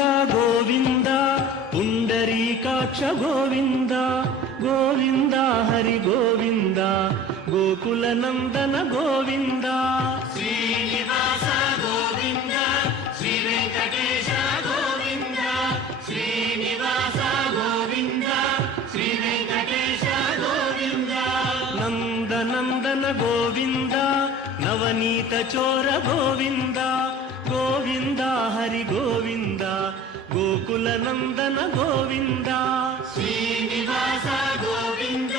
गोविन्द पुण्डरीकाक्ष गोविन्द गोविन्द हरि गोविन्द गोकुलनन्दन गोविन्द श्रीनिवास गोविन्द श्री वेंकटेश गोविन्द श्रीनिवास गोविन्द श्री वेंकटेश गोविन्द नन्दनन्दन गोविन्द नवनीत चोर गोविन्द गोविन्द हरि गोविन्द गोकुलनन्दन गोविन्द श्रीनिवास गोविन्द।